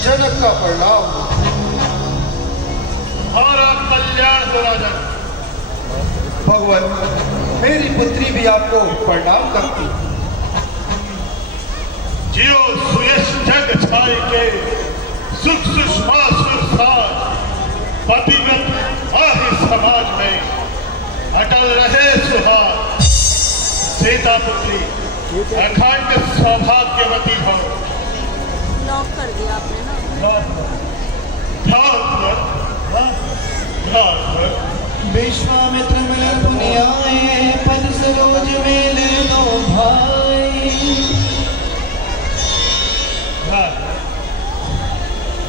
जनक का प्रणाम। भगवान, मेरी पुत्री भी आपको प्रणाम करती। जियो सुयश जग छाई के सुख सुषमा सुरसार पतिव्रत आदि समाज में अटल रहे सुहाग। सीता पुत्री अखंड सौभाग्यवती हो। लॉक कर दिया आपने ना। विश्वामित्र मिलन मुनियाए पद सरोज में ले लो भाई।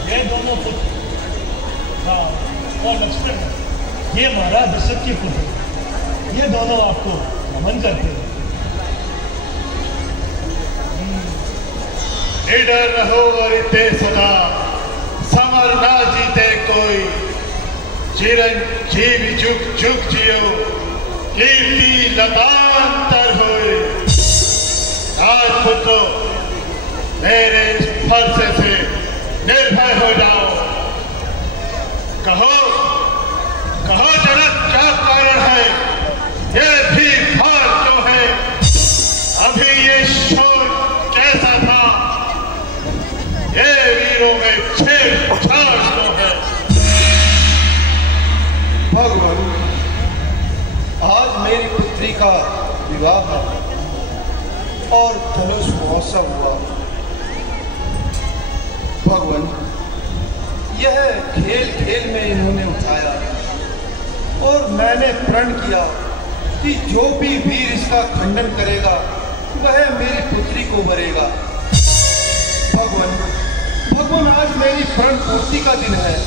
ये दोनों पुत्र और लक्ष्मण ये महाराज दशरथ के पुत्र, ये दोनों आपको नमन करते हैं। इधर रहो वरिते सदा समर ना जीते कोई। चिरंजीव जुग जुग जियो कीर्ति लतांतर होए। राजपुत्रों, मेरे स्पर्श से निर्भय हो जाओ। कहो कहो जनक, क्या कारण है? ये भी भार क्यों है? अभी ये शोर कैसा था? ये वीरों में छेड़छाड़ क्यों है? भगवान, आज मेरी पुत्री का विवाह और धनुष महोत्सव हुआ। भगवान, यह खेल खेल में इन्होंने उठाया और मैंने प्रण किया कि जो भी वीर इसका खंडन करेगा वह मेरी पुत्री को मरेगा। भगवान, भगवान, आज मेरी प्रण पूर्ति का दिन है।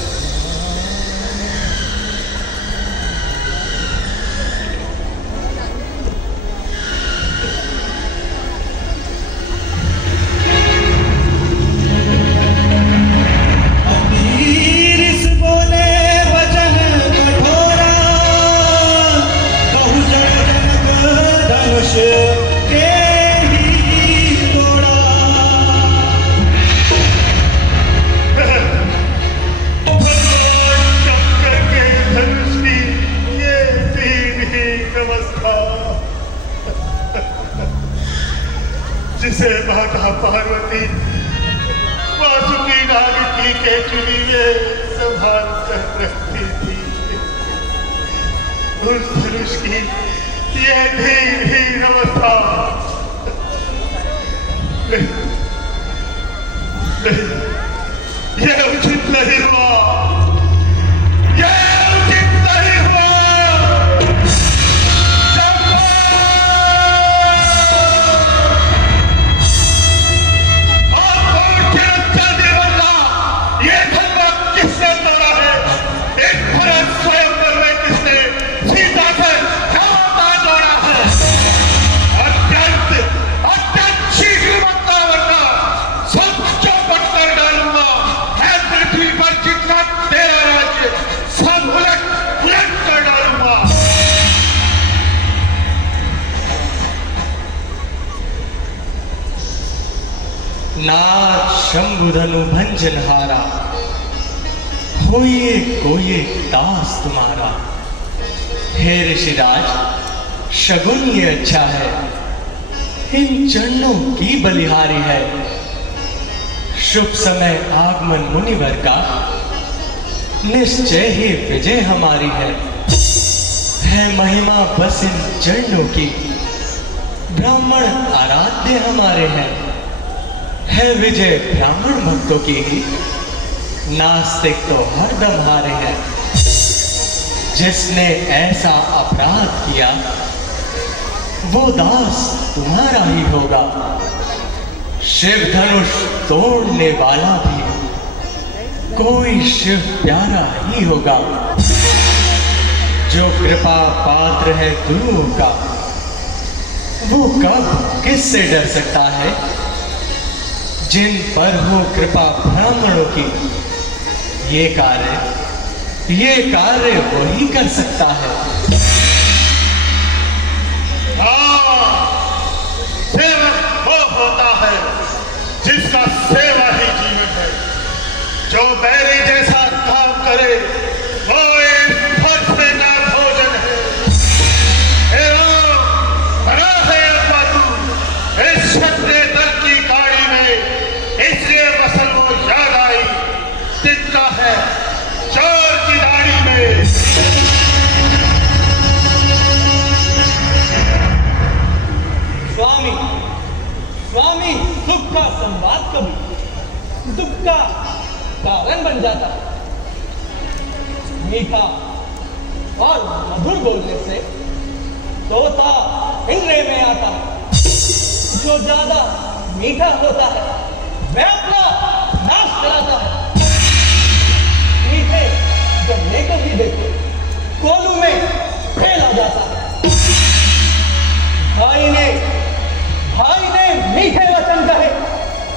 जिसे माता पार्वती वासुकी नाग के चुनी में संभाल कर रखती थी, उस धनुष की यह धीर अवस्था यह उचित नहीं हुआ। नाथ शंभुधनु भंजनहारा, होइए कोई दास तुम्हारा। हे ऋषिराज, शगुन ये अच्छा है, इन चरणों की बलिहारी है। शुभ समय आगमन मुनिवर का, निश्चय ही विजय हमारी है महिमा बस इन चरणों की, ब्राह्मण आराध्य हमारे हैं। है विजय ब्राह्मण भक्तों की ही। नास्तिक तो हरदम हारे हैं। जिसने ऐसा अपराध किया वो दास तुम्हारा ही होगा। शिव धनुष तोड़ने वाला भी कोई शिव प्यारा ही होगा। जो कृपा पात्र है गुरुओं का वो कब किससे डर सकता है। जिन पर हो कृपा ब्राह्मणों की ये कार्य वही कर सकता है। सेवक वो होता है जिसका सेवा ही जीवन है। जो बैरी जैसा काम करे वो एक फर्शे का भोजन है। बना है अब्बा तू इस क्षत्रिय दल की गाड़ी में, इसलिए मसल वो याद आई तिनका है चोर की दाढ़ी में। स्वामी सुख का संवाद कभी दुख का कारण बन जाता। मीठा और मधुर बोलने से तोता इंद्रिय में आता। जो ज्यादा मीठा होता है वह अपना नाश कराता है। मीठे जब लेकर ही देखो कोलू में फेल आ जाता है। भाई ने मीठे वचन कहे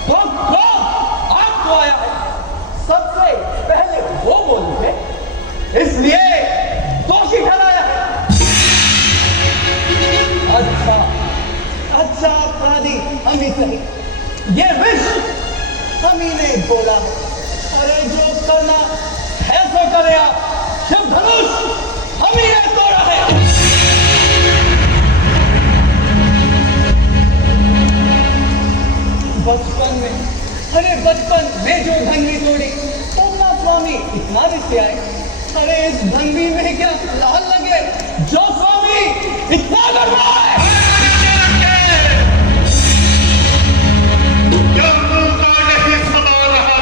तो क्रोध आपको आया है। सबसे पहले वो बोले इसलिए दोषी ठहराया है। अच्छा अपराधी हम ही सही, ये विष हम ही ने बोला है। अरे जो करना है सो करे आप। शिव धनुष हम ही ने तोड़ा है। बचपन में जो धनवी तोड़ी तो ना स्वामी इतना रिश्ते आए। अरे इस धनवी में क्या लाल लगे जो स्वामी इतना गड़बड़ा है। नहीं सुना रहा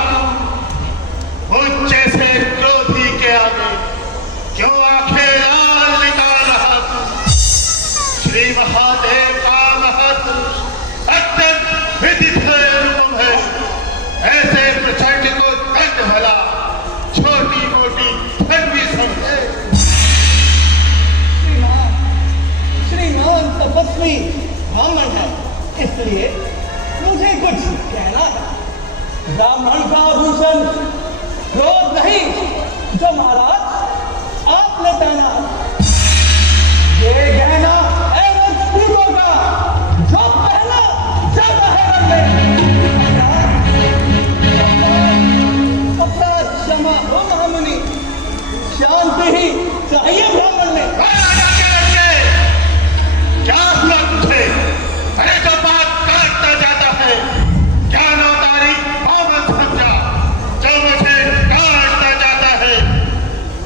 तू जैसे क्रोधी के आगे क्यों आंखें लाल निकाल रहा तू। श्री महादेव का महत्व अत्यंत विदित अनुपम है। ऐसे प्रचंड को दंड भला छोटी मोटी धन भी समझे। श्रीमान तपस्वी ब्राह्मण है इसलिए मुझे कुछ कहना है। ब्राह्मण का आभूषण क्रोध नहीं जो महाराज आपने पहना। ये गहना एवं पूर्वों का जो पहना जाता है रंग अपराध क्षमा हो महामुनि। शांति ही चाहिए ब्राह्मण में। क्या हुआ तुझे? अरे तो बात काटता जाता है। ज्ञान अवतारी पावन समझा जो मुझे काटता जाता है।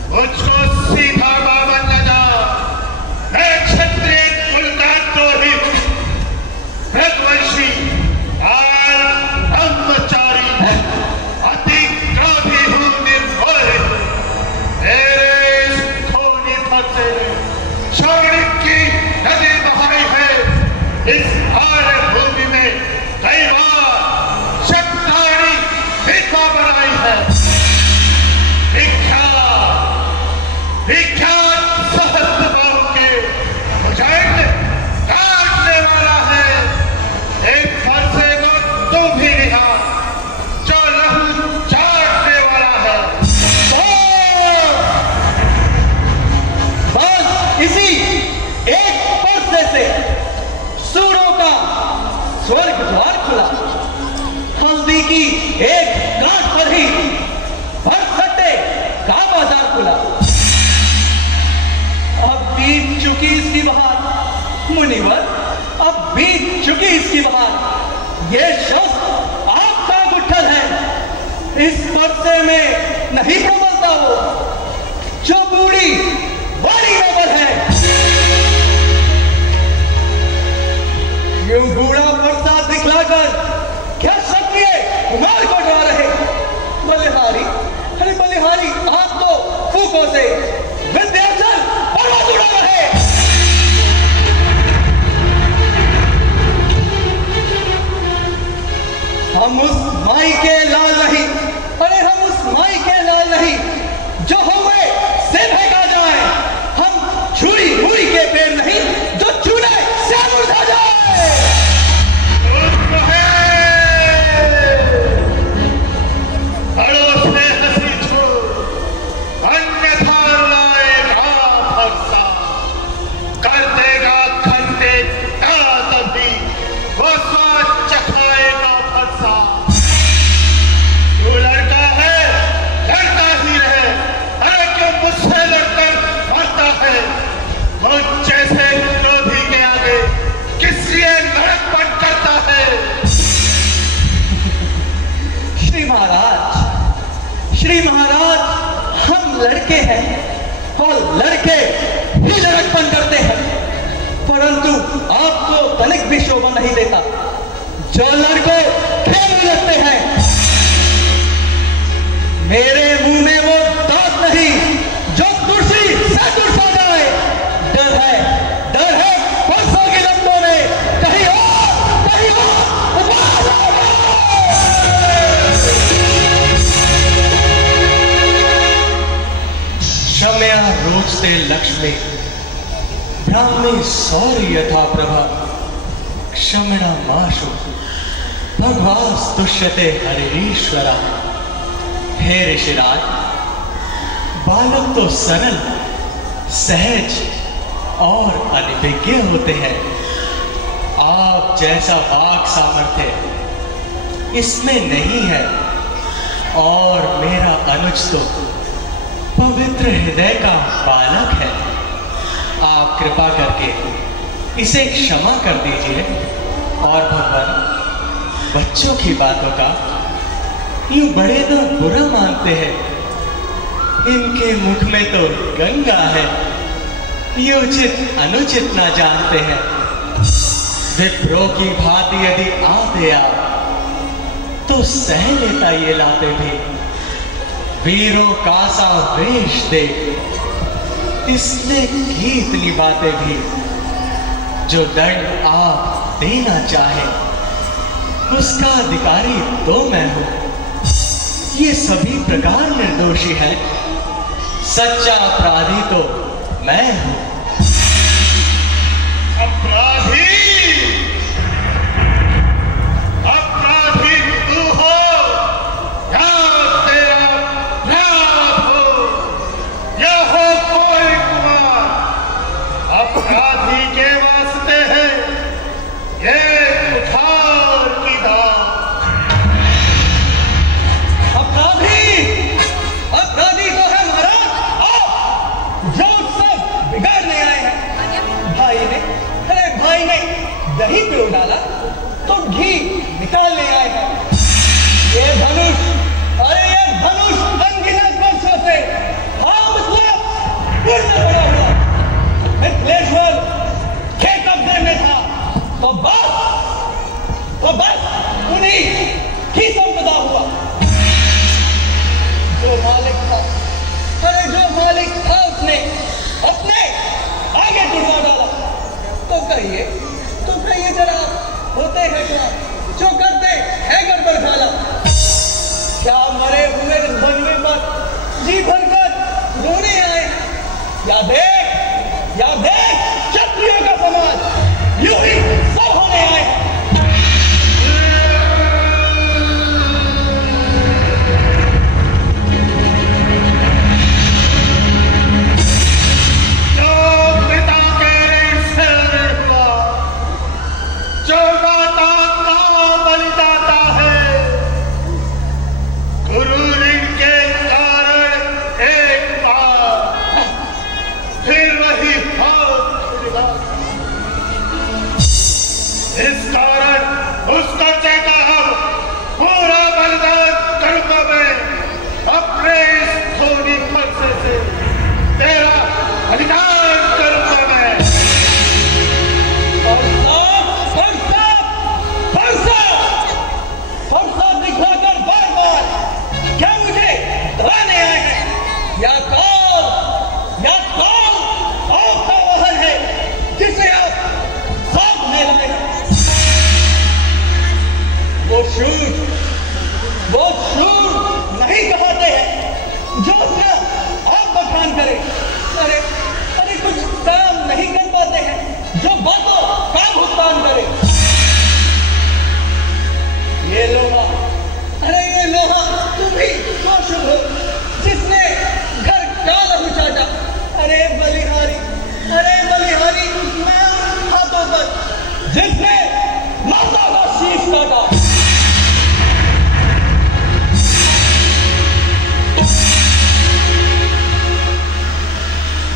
मुझको सीधा बावन न जा। मैं क्षत्रिय कुल का द्रोहित रघुवंशी ब्रह्मचारी अति क्रोधी हूँ निर्भय। तेरे इस खूनी फंसे शौर्य की नदी बहाई है। इस आर्य भूमि में कई बार शक्तानी भिक्षा बनाई है। विख्यात सहस्त्रबाहु के भुजंग काटने वाला है। एक फरसे को तू भी निहार जो लहू चाटने वाला है। बस इसी एक पर्दे से सूरों का स्वर्ग द्वार खुला। हल्दी की एक गांठ पर ही भरसट्टे का बाजार खुला। अब बीत चुकी इसकी बहार मुनिवर, अब बीत चुकी इसकी बहार। ये शस्त्र आपका गुट्ठल है। इस पर्दे में नहीं प्रबलता वो जो बूढ़ी बड़ी नोबल है। यूं बूढ़ा पर्दा दिखलाकर क्या शक कुमार को डरा रहे। बलिहारी, अरे बलिहारी, आप तो फूकों से विंध्याचल पर्वत उड़ा रहे। हम उस माई के लाल नहीं, अरे हम उस माई के लाल नहीं जो हुए से फेंका जाए। हम छुरी हुई के पेड़ नहीं जो चूने से मुरझा जाए। अड़ोस में हंसी छो, अन्यथा लाएगा फरसा, कर देगा खंडे का तभी वो स्वाद चखाएगा फरसा। तू लड़का है, लड़का ही रहे, अरे क्यों मुझसे लड़कर मरता है? वो जैसे क्रोधी के आगे किस लिए नरकपन करता है? श्री महाराज, हम लड़के हैं और लड़के ही लड़कपन करते हैं, परंतु आपको तनिक भी शोभा नहीं देता जो लड़कों खेल लगते हैं। मेरे मुंह में वो दांत नहीं जो कुर्सी से कुर्सा जाए। डर है परसों की लंबों में कहीं और उबाल आएगा। क्षम्या रोचते लक्ष्मी, ब्राह्मी सौर्य यथा प्रभा, क्षमणा माशु भगवास तुष्यते हरिश्वरा। हे ऋषिराज, बालक तो सरल, सहज और अनभिज्ञ होते हैं। आप जैसा वाक सामर्थ्य इसमें नहीं है, और मेरा अनुज तो पवित्र हृदय का बालक है। आप कृपा करके इसे क्षमा कर दीजिए, और भगवान, बच्चों की बातों का यूं बड़े तो बुरा मानते हैं। इनके मुख में तो गंगा है, ये उचित अनुचित ना जानते हैं। विप्रो की भांति यदि आते आप तो सह लेता ये लाते भी। वीरों का सा वेश देख इसने की इतनी बातें भी। जो दंड आप देना चाहे उसका अधिकारी तो मैं हूं। ये सभी प्रकार निर्दोषी है, सच्चा अपराधी तो मैं हूं। अपराधी तू हो या तेरा अपराध हो या हो कोई कुमार, अपराधी के वास्ते है ये कुठार की दात। अपराधी तो है महाराज आप, जो सब बिगाड़ने आए हैं। भाई ने दही पे डाला तो घी निकालने आए हैं। ये धनुष अनगिनत वर्षों से मतलब पूर्ण पड़ा हुआ मिथिलेश्वर के कब्जे में था, तो बस उन्हीं की संपदा हुआ। जो मालिक था उसने अपने आगे टुटवा डाला। तो कहिए जरा, होते हैं क्या जो करते हैं गड़बड़ झाला। क्या मरे हुए बनवे पर जी भरकर रोने आए? या देख क्षत्रियों का समाज यूं ही सब होने आए। फिर वही हाल करे। अरे अरे कुछ काम नहीं कर पाते हैं जो बातों का भुगतान करे। ये लोहा, अरे ये लोहा तुम ही तो शुभ हो जिसने घर का लहू चाटा। अरे बलिहारी मैं उन हाथों पर जिसने माता का शीश काटा।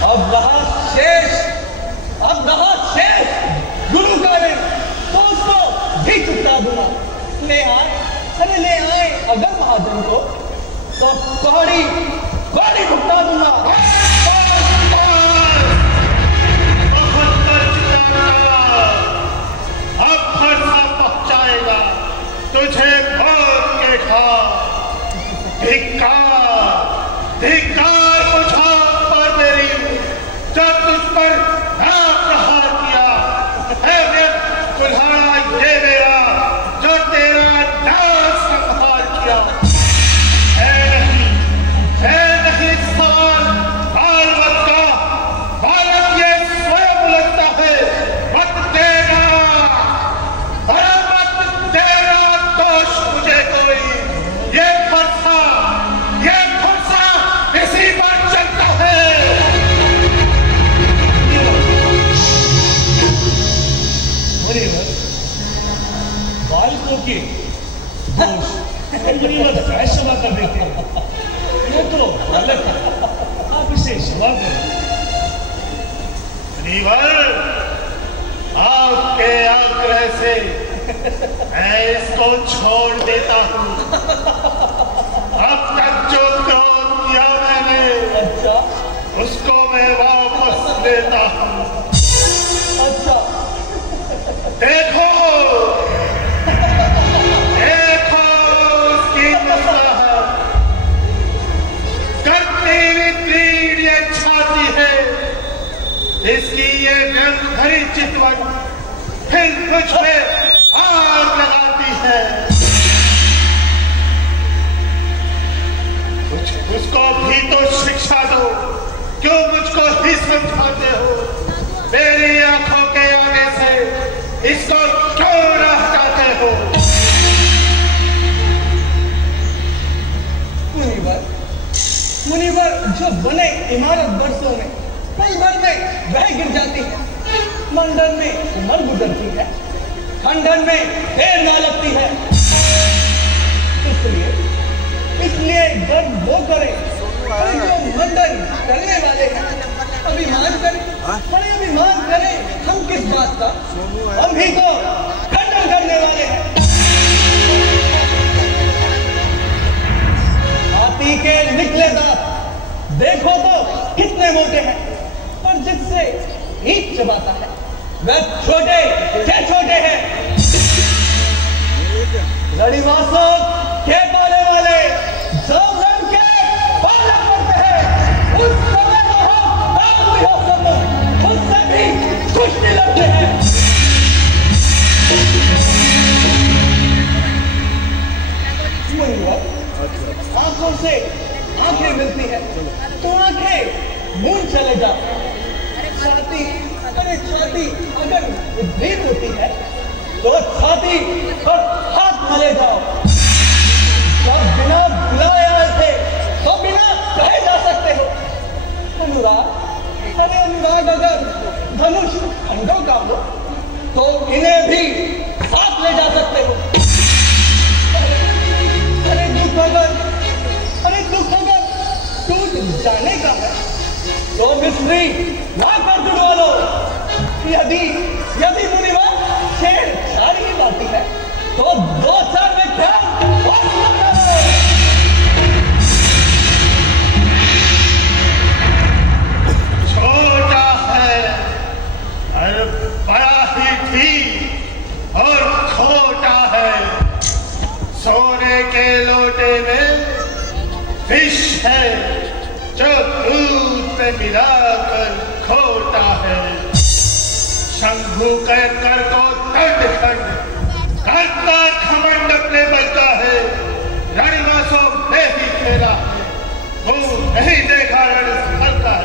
अब रहा शेष गुरु का ऋण, तो उसको भी चुकता दूंगा। ले आए अगर महाजन को तो कौड़ी भुगता दूंगा। अब फरसा पहुंचाएगा तुझे भोग के खा। धिक्कार मुझा पर मेरी जो तुझ पर प्रहार किया है। कुल्हाड़ा ये मेरा जो तेरा नाम संहार किया है नहीं सवाल बालवत का। बालक ये स्वयं लगता है मत देना दोष मुझे कोई। ये फरसा इसी पर चलता है। बालकों के दोष फैसला कर देते हैं। ये तो बालक है, आप इसे क्षमा करें। मुनिवर, आपके आग्रह से मैं इसको छोड़ देता हूँ। अब तक जो क्रोध किया मैंने, अच्छा उसको मैं वापस लेता हूँ। अच्छा देखो उसकी मुस्कुराहट, करती हुई तीर ये छाती है, इसकी ये रंग भरी चितवन फिर मुझ पे आग लगाती है। उसको भी तो शिक्षा दो, क्यों मुझको ही समझाते हो? मेरी आंखों के आगे से इसको क्यों न हटाते हो? मुनिवर जो बने इमारत बरसों में पल भर में वह गिर जाती है। मंडन में उम्र गुजरती है, खंडन में देर ना लगती है। इसलिए गर्व वो करे जो मंडन करने वाले हैं। अभिमान करें हम किस बात का? हम ही तो खंडन करने वाले हैं। हाथी के निकले दांत देखो तो कितने मोटे हैं, पर जिससे ईंट चबाता है वह छोटे हैं। लड़ीवासों के पाले वाले सब लड़के पालक करते हैं। उस समय तो हम दारू हो सब उससे भी कुश्ती लड़ते हैं। आंखों से आंखें मिलती है तो आंखें मूंद चले जाओ। छाती अगर भीड़ होती है तो छाती पर हाथ मले जाओ। जब बिना बुलाए आए थे तो बिना कहे जा सकते हो। अनुराग अगर धनुष खंडों का हो तो इन्हें भी साथ ले जा सकते हो। अरे दुख अगर टूट जाने का है तो मिस्त्री लाकर जुड़वा लो। यदि मुनिवर छेड़छाड़ की बात है तो 2-4 व्याख्यान और सुना लो। छोटा है और बड़ा ही ठीक और खोटा है। सोने के लोटे में विष है जो दूध में मिलाकर खोटा है। शंभू कर को खंड करता घमंड अपने बलता है। रणवासों में ही खेला है, वो नहीं देखा रणस्थल का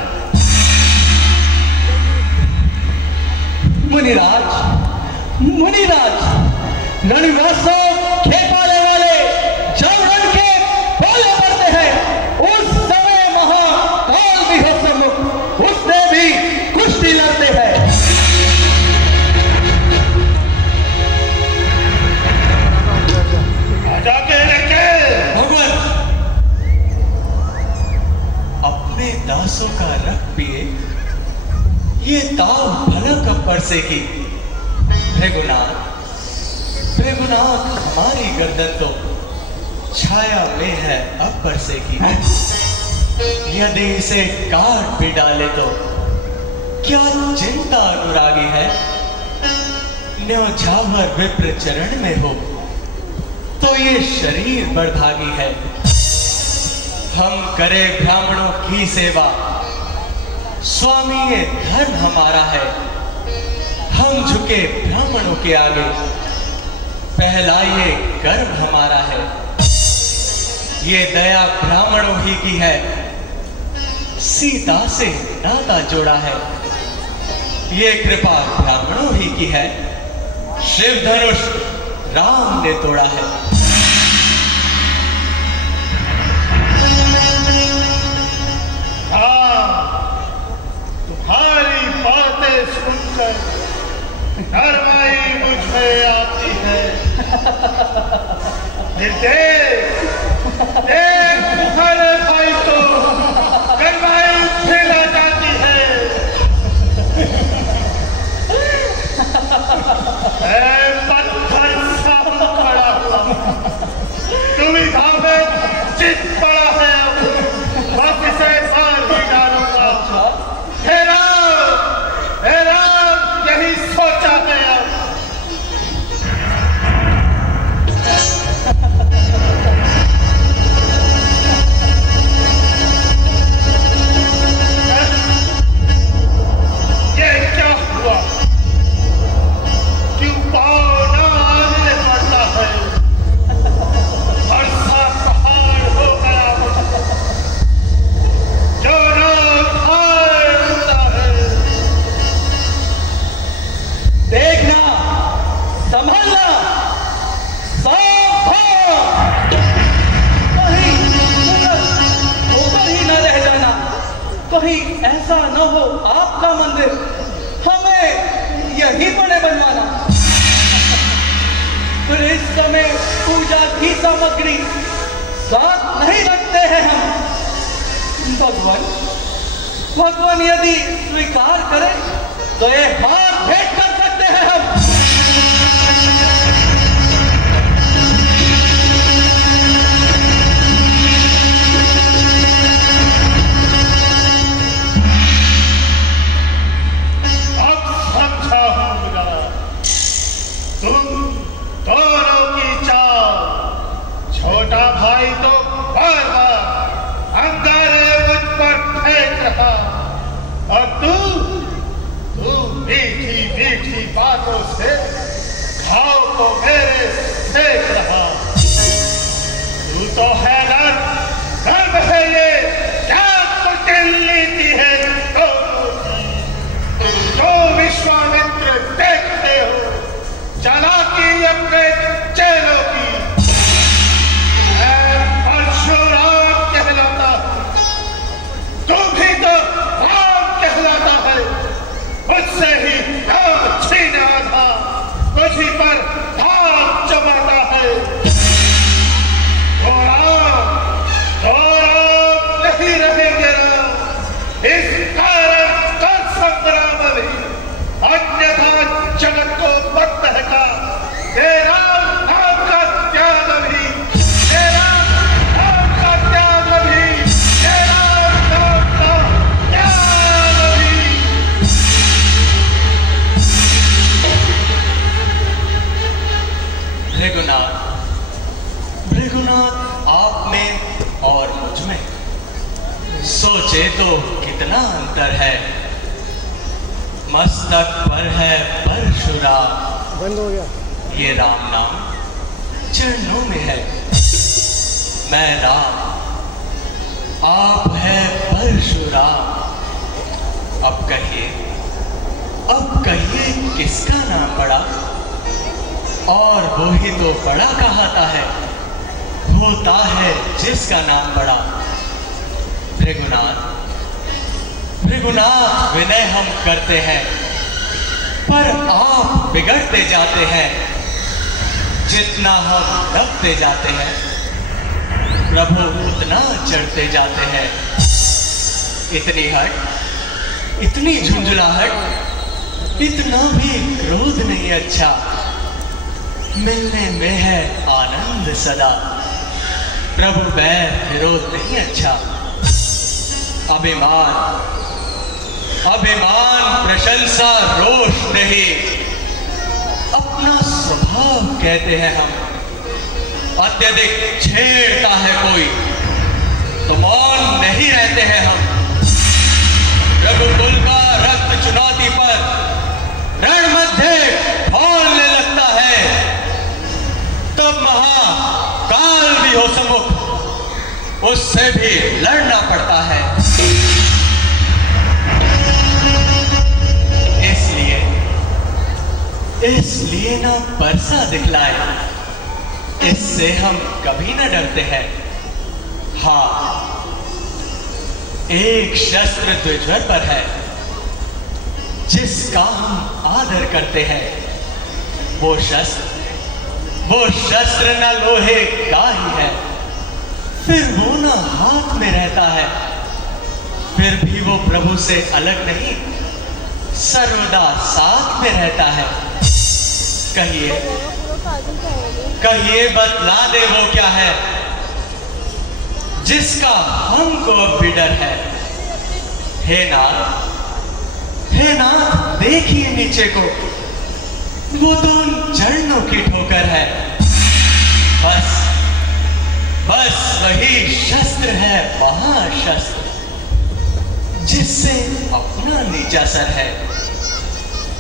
ननिवासों खेपाले वाले जब रण के बोले पड़ते हैं, उस समय महाकाल भी हो सम्मुख, उससे भी कुश्ती लड़ते हैं। जाके लेके भगवान, अपने दासों का रक्त पिए, ये ताव भला कब बरसेगी। भृगुनाथ, भृगुनाथ, हमारी गर्दन तो छाया में है, अब बरसेगी। यदि इसे काट भी डाले तो क्या चिंता अनुरागी है। न्योछावर विप्र चरण में हो तो ये शरीर बड़भागी है। हम करे ब्राह्मणों की सेवा, स्वामी ये धर्म हमारा है। हम झुके ब्राह्मणों के आगे, पहला ये कर्म हमारा है। ये दया ब्राह्मणों ही की है, सीता से नाता जोड़ा है। ये कृपा ब्राह्मणों ही की है, शिव धनुष राम ने तोड़ा है। तुम्हारी बातें सुनकर नरमाई मुझे आती है। देख तुम्हारे भाई तो नरमाई फैला जाती है। पत्थर सा खड़ा हुआ दुविधा में चित पड़ा है। अब इसे मार ही डालूंगा। हे राम, यही सोचा है अब। ये क्या हुआ? क्यों पाँव न आने पड़ता है? वर्षा पहाड़ हो गया मुझको, जो न उठता है। देखना, संभलना, सावधान, कहीं होकर ही न रह जाना। कहीं ऐसा न हो आपका मंदिर हमें यहीं पड़े बनवाना। फिर इस समय पूजा की सामग्री साथ नहीं रखते हैं हम। भगवान यदि स्वीकार करे तो ये हाथ भेंट कर सकते हैं हम। अब समझा हूँ तुम दोनों की चाल। छोटा भाई तो बार बार अंगारे मुझ पर फेंक रहा, और तू मीठी मीठी बातों से घाव को मेरे सेक रहा। तू तो है नर है ये क्या कुटिल नीति है दोनों की। जो विश्वामित्र देखते हो चालाकी अपने चेलों की। मैं परशुराम कहलाता, तू भी तो राम कहलाता है। मुझसे ही राम छीना था, मुझी पर धाक जमाता है। तो राम नहीं रहेंगे राम। इस कारण का संग्राम भी, अन्यथा जगत को मत बहका। तेरा नाम का त्याग भी, तेरा नाम का त्याग भी, तेरा नाम का त्याग भी। भृगुनाथ, भृगुनाथ, आप में और मुझ में सोचे तो कितना अंतर है। मस्तक पर है परशुराम, बंद हो गया। ये राम नाम चरणों में है। मैं राम, आप है परशुराम। अब कहिए किसका नाम बड़ा। और वो ही तो बड़ा कहाता है, होता है जिसका नाम बड़ा। भृगुनाथ, भृगुनाथ, विनय हम करते हैं, पर आप बिगड़ते जाते हैं। जितना हम दबते जाते हैं, प्रभु उतना चढ़ते जाते हैं। इतनी हट, इतनी झुंझुलाहट, इतना भी क्रोध नहीं अच्छा। मिलने में है आनंद सदा, प्रभु बैर विरोध नहीं अच्छा। अभिमान, अभिमान, प्रशंसा, रोष नहीं, अपना स्वभाव कहते हैं हम। अत्यधिक छेड़ता है कोई तो मौन नहीं रहते हैं हम। रघुकुल का रक्त चुनौती पर रण मध्य खोलने लगता है, तब महाकाल भी हो सम्मुख, उससे भी लड़ना पड़ता है। इसलिए ना परसा दिखलाए, इससे हम कभी ना डरते हैं। हाँ, एक शस्त्र द्विजवर पर है जिसका हम आदर करते हैं। वो शस्त्र ना लोहे का ही है, फिर वो ना हाथ में रहता है, फिर भी वो प्रभु से अलग नहीं, सर्वदा साथ में रहता है। कहिए, कहिए, बतला दे वो क्या है जिसका हमको अब भी डर है। हे नाथ, देखिए नीचे को, वो तो उन चरणों की ठोकर है। बस वही शस्त्र है, महाशस्त्र, जिससे अपना नीचा सर है।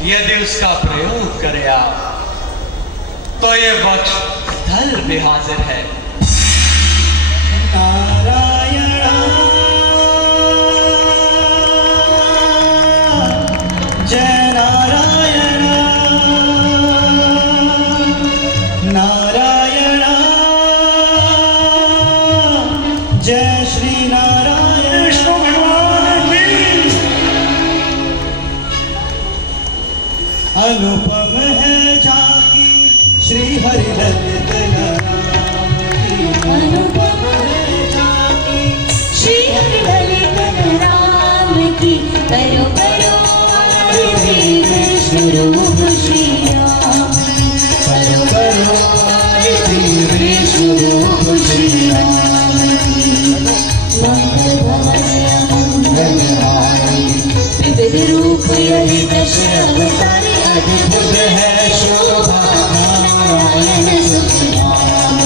यदि उसका प्रयोग करे आप, तो ये वक्ष स्थल भी हाजिर है। नारायण जय नारायण, नारायण जय श्री नारायण। विष्णु भगवान की अनुपम है झांकी श्री हरि ललित अनुपम है झांकी श्री हरि ललित राम की। करो करो आरती विष्णु रूप श्री राम की। करो करो आरती विष्णु रूप श्री राम की। मंगल भवन मंगलहारी विविध रूप ललित अवतारी। अद्भुत है शोभा नारायण सुखराम।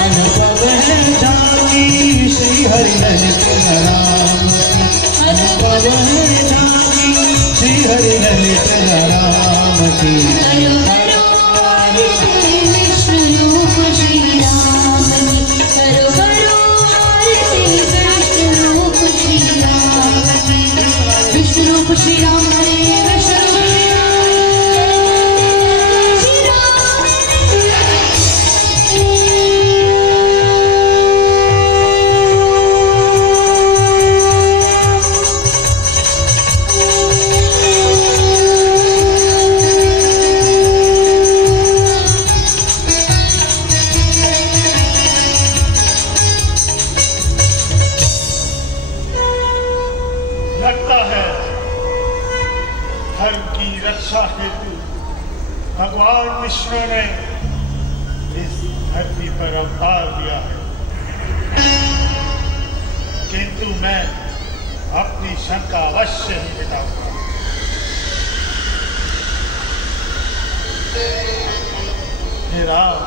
अनुपम है झांकी श्री हरि ललित राम की। अनुपम है झांकी श्री हरि ललित राम की। करो करो आरती विष्णु रूप श्री राम की। करो करो आरती विष्णु रूप श्री राम की। विष्णु रूप श्री राम हरे विष्णु रूप श्री लगता है धर्म की रक्षा हेतु भगवान विष्णु ने इस धरती पर अवतार लिया है, किंतु मैं अपनी शंका अवश्य ही मिटाऊंगा। हे राम,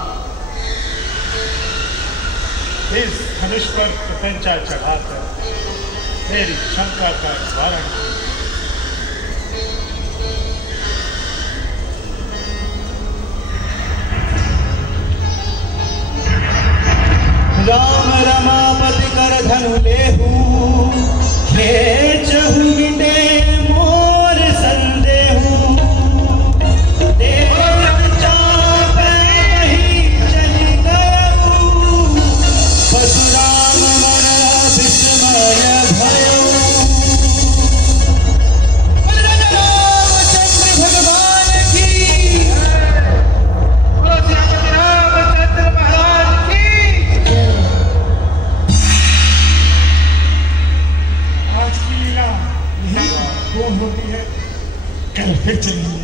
इस धनुष पर प्रपंचा चढ़ाकर मेरी शंका का निवारण राम रमापति कर धनु लेहू, खेचहु गिटे मोर संदेहू। देव चाप फिर चलेंगे।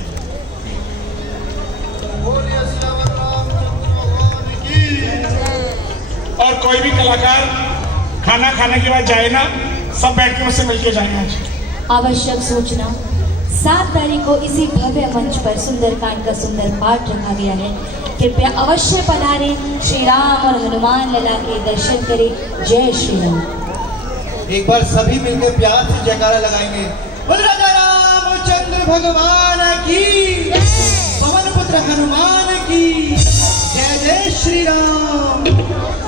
बोलिए श्यावर रामचंद्र भगवान की। और कोई भी कलाकार खाना खाने के बाद जाए ना, सब बैठ के मुझसे मिलके जाएंगे आज। आवश्यक सूचना, 7 तारीख को इसी भव्य मंच पर सुंदरकांड का सुंदर पाठ रखा गया है। कृपया अवश्य पधारें, श्री राम और हनुमान लला के दर्शन करें। जय श्री राम। एक बार सभी मिलकर प्यार से जयकारा लगाएंगे। बोल राजा रामचंद्र भगवान की, पवन पुत्र हनुमान की, जय जय श्री राम।